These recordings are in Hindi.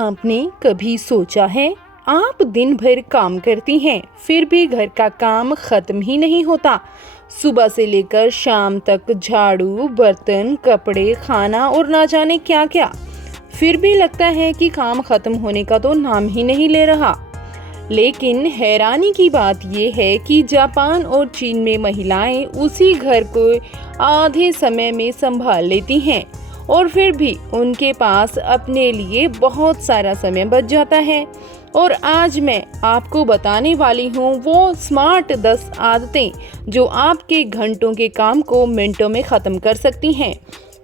आपने कभी सोचा है, आप दिन भर काम करती हैं फिर भी घर का काम खत्म ही नहीं होता। सुबह से लेकर शाम तक झाड़ू, बर्तन, कपड़े, खाना और ना जाने क्या क्या। फिर भी लगता है कि काम खत्म होने का तो नाम ही नहीं ले रहा। लेकिन हैरानी की बात यह है कि जापान और चीन में महिलाएं उसी घर को आधे समय में संभाल लेती हैं और फिर भी उनके पास अपने लिए बहुत सारा समय बच जाता है। और आज मैं आपको बताने वाली हूँ वो स्मार्ट 10 आदतें जो आपके घंटों के काम को मिनटों में ख़त्म कर सकती हैं।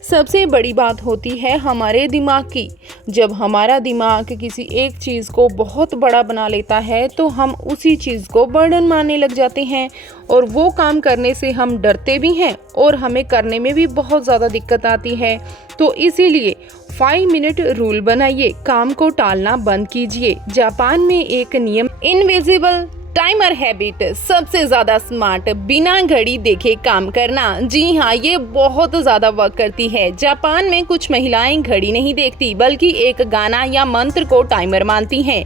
सबसे बड़ी बात होती है हमारे दिमाग की। जब हमारा दिमाग किसी एक चीज़ को बहुत बड़ा बना लेता है तो हम उसी चीज़ को बर्डन मानने लग जाते हैं और वो काम करने से हम डरते भी हैं और हमें करने में भी बहुत ज़्यादा दिक्कत आती है। तो इसीलिए 5 मिनट रूल बनाइए, काम को टालना बंद कीजिए। जापान में एक नियम इनविजिबल टाइमर हैबिट, सबसे ज्यादा स्मार्ट, बिना घड़ी देखे काम करना। जी हाँ, ये बहुत ज्यादा वर्क करती है। जापान में कुछ महिलाएं घड़ी नहीं देखती बल्कि एक गाना या मंत्र को टाइमर मानती हैं।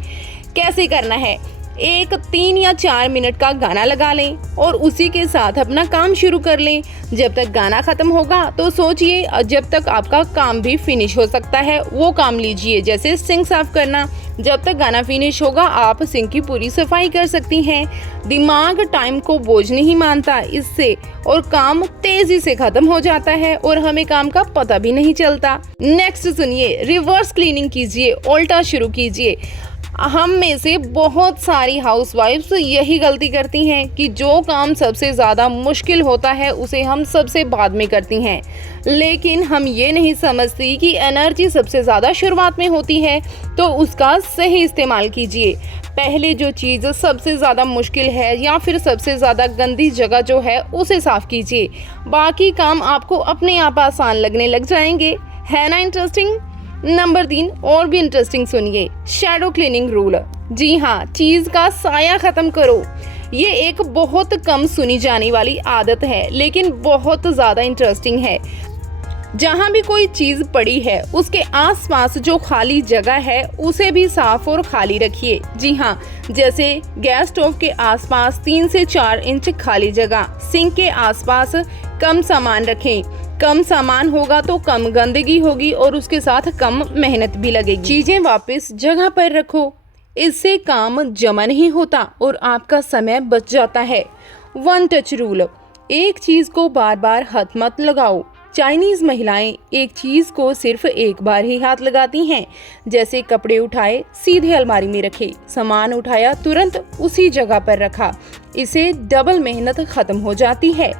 कैसे करना है? एक 3 या 4 मिनट का गाना लगा लें और उसी के साथ अपना काम शुरू कर लें। जब तक गाना खत्म होगा तो सोचिए जब तक आपका काम भी फिनिश हो सकता है वो काम लीजिए, जैसे सिंक साफ करना। जब तक गाना फिनिश होगा आप सिंक की पूरी सफाई कर सकती हैं। दिमाग टाइम को बोझ नहीं मानता इससे, और काम तेजी से खत्म हो जाता है और हमें काम का पता भी नहीं चलता। नेक्स्ट सुनिए, रिवर्स क्लीनिंग कीजिए, उल्टा शुरू कीजिए। हम में से बहुत सारी हाउसवाइफ्स यही गलती करती हैं कि जो काम सबसे ज़्यादा मुश्किल होता है उसे हम सबसे बाद में करती हैं। लेकिन हम ये नहीं समझती कि एनर्जी सबसे ज़्यादा शुरुआत में होती है, तो उसका सही इस्तेमाल कीजिए। पहले जो चीज़ सबसे ज़्यादा मुश्किल है या फिर सबसे ज़्यादा गंदी जगह जो है उसे साफ़ कीजिए। बाकी काम आपको अपने आप आसान लगने लग जाएंगे। है ना इंटरेस्टिंग? नंबर 3 और भी इंटरेस्टिंग सुनिए, शैडो क्लीनिंग रूल। जी हाँ, चीज का साया खत्म करो। ये एक बहुत कम सुनी जाने वाली आदत है लेकिन बहुत ज्यादा इंटरेस्टिंग है। जहाँ भी कोई चीज पड़ी है उसके आसपास जो खाली जगह है उसे भी साफ और खाली रखिए। जी हाँ, जैसे गैस स्टोव के आसपास 3 से 4 इंच खाली जगह, सिंक के आसपास कम सामान रखें। कम सामान होगा तो कम गंदगी होगी और उसके साथ कम मेहनत भी लगेगी। चीजें वापस जगह पर रखो, इससे काम जमा नहीं होता और आपका समय बच जाता है। 1 टच रूल, एक चीज को बार बार हाथ मत लगाओ। चाइनीज महिलाएं एक चीज को सिर्फ एक बार ही हाथ लगाती हैं, जैसे कपड़े उठाए सीधे अलमारी में रखे, सामान उठाया तुरंत उसी जगह पर रखा। इससे डबल मेहनत खत्म हो जाती है।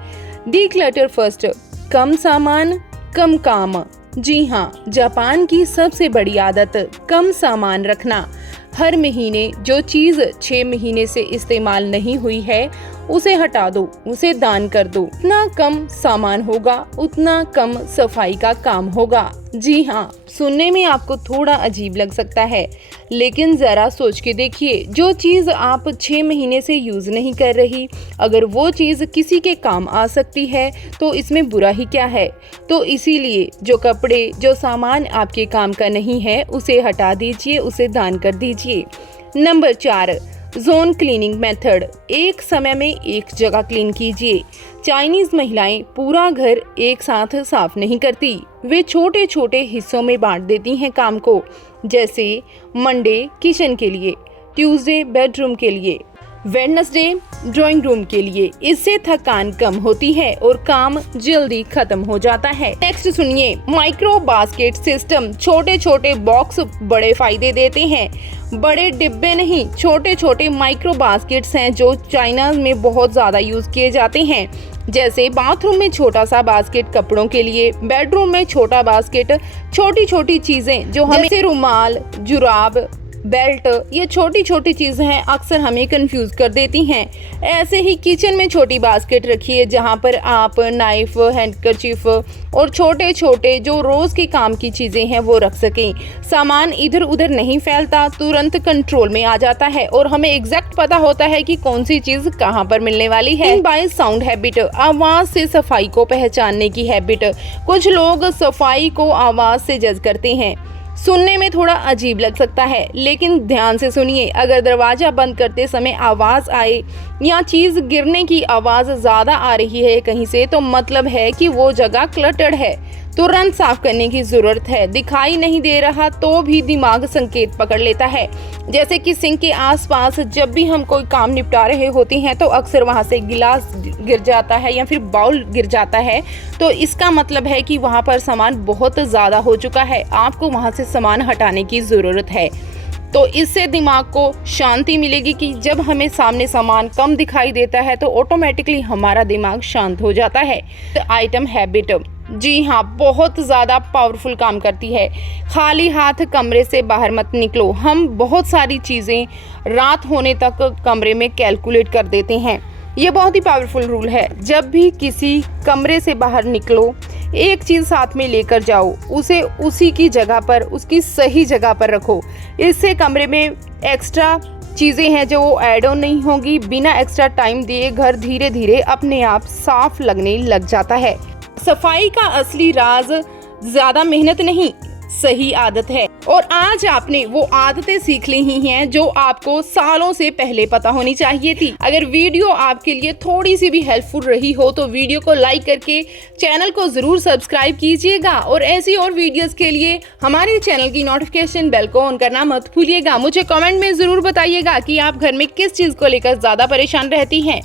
डिक्लटर फर्स्ट, कम सामान कम काम। जी हाँ, जापान की सबसे बड़ी आदत कम सामान रखना। हर महीने जो चीज 6 महीने से इस्तेमाल नहीं हुई है उसे हटा दो, उसे दान कर दो। उतना कम सामान होगा उतना कम सफाई का काम होगा। जी हाँ, सुनने में आपको थोड़ा अजीब लग सकता है लेकिन जरा सोच के देखिए, जो चीज आप 6 महीने से यूज नहीं कर रही, अगर वो चीज किसी के काम आ सकती है तो इसमें बुरा ही क्या है। तो इसीलिए जो कपड़े, जो सामान आपके काम का नहीं है उसे हटा दीजिए, उसे दान कर दीजिए। नंबर 4, जोन क्लीनिंग मेथड, एक समय में एक जगह क्लीन कीजिए। चाइनीज महिलाएं पूरा घर एक साथ साफ नहीं करती, वे छोटे छोटे हिस्सों में बांट देती हैं काम को, जैसे मंडे किचन के लिए, ट्यूसडे बेडरूम के लिए, वेडनेसडे ड्राइंग रूम के लिए। इससे थकान कम होती है और काम जल्दी खत्म हो जाता है। नेक्स्ट सुनिए, माइक्रो बास्केट सिस्टम, छोटे छोटे बॉक्स बड़े फायदे देते हैं। बड़े डिब्बे नहीं, छोटे छोटे माइक्रो बास्केट्स हैं जो चाइना में बहुत ज्यादा यूज किए जाते हैं। जैसे बाथरूम में छोटा सा बास्केट कपड़ों के लिए, बेडरूम में छोटा बास्केट छोटी छोटी चीजें जो हमें, जैसे रुमाल, जुराब, बेल्ट, ये छोटी छोटी चीजें हैं अक्सर हमें कंफ्यूज कर देती हैं। ऐसे ही किचन में छोटी बास्केट रखिए जहां पर आप नाइफ, हैंडकरचीफ और छोटे छोटे जो रोज के काम की चीजें हैं वो रख सकें। सामान इधर उधर नहीं फैलता, तुरंत कंट्रोल में आ जाता है और हमें एग्जैक्ट पता होता है कि कौन सी चीज कहां पर मिलने वाली है। बाय साउंड हैबिट, आवाज से सफाई को पहचानने की हैबिट। कुछ लोग सफाई को आवाज से जज करते हैं। सुनने में थोड़ा अजीब लग सकता है, लेकिन ध्यान से सुनिए। अगर दरवाज़ा बंद करते समय आवाज़ आए या चीज़ गिरने की आवाज़ ज़्यादा आ रही है कहीं से, तो मतलब है कि वो जगह क्लटर्ड है, तुरंत साफ करने की ज़रूरत है। दिखाई नहीं दे रहा तो भी दिमाग संकेत पकड़ लेता है, जैसे कि सिंक के आसपास जब भी हम कोई काम निपटा रहे होते हैं तो अक्सर वहाँ से गिलास गिर जाता है या फिर बाउल गिर जाता है, तो इसका मतलब है कि वहाँ पर सामान बहुत ज़्यादा हो चुका है, आपको वहाँ से सामान हटाने की ज़रूरत है। तो इससे दिमाग को शांति मिलेगी कि जब हमें सामने सामान कम दिखाई देता है तो ऑटोमेटिकली हमारा दिमाग शांत हो जाता है। आइटम हैबिट, जी हाँ, बहुत ज़्यादा पावरफुल काम करती है। खाली हाथ कमरे से बाहर मत निकलो। हम बहुत सारी चीज़ें रात होने तक कमरे में कैलकुलेट कर देते हैं। ये बहुत ही पावरफुल रूल है। जब भी किसी कमरे से बाहर निकलो, एक चीज़ साथ में लेकर जाओ, उसे उसी की जगह पर, उसकी सही जगह पर रखो। इससे कमरे में एक्स्ट्रा चीज़ें हैं जो वो ऐड ऑन नहीं होंगी। बिना एक्स्ट्रा टाइम दिए घर धीरे धीरे अपने आप साफ लगने लग जाता है। सफाई का असली राज ज़्यादा मेहनत नहीं, सही आदत है। और आज आपने वो आदतें सीख ली ही हैं जो आपको सालों से पहले पता होनी चाहिए थी। अगर वीडियो आपके लिए थोड़ी सी भी हेल्पफुल रही हो तो वीडियो को लाइक करके चैनल को ज़रूर सब्सक्राइब कीजिएगा, और ऐसी और वीडियोस के लिए हमारे चैनल की नोटिफिकेशन बेल को ऑन करना मत भूलिएगा। मुझे कमेंट में ज़रूर बताइएगा कि आप घर में किस चीज़ को लेकर ज़्यादा परेशान रहती हैं।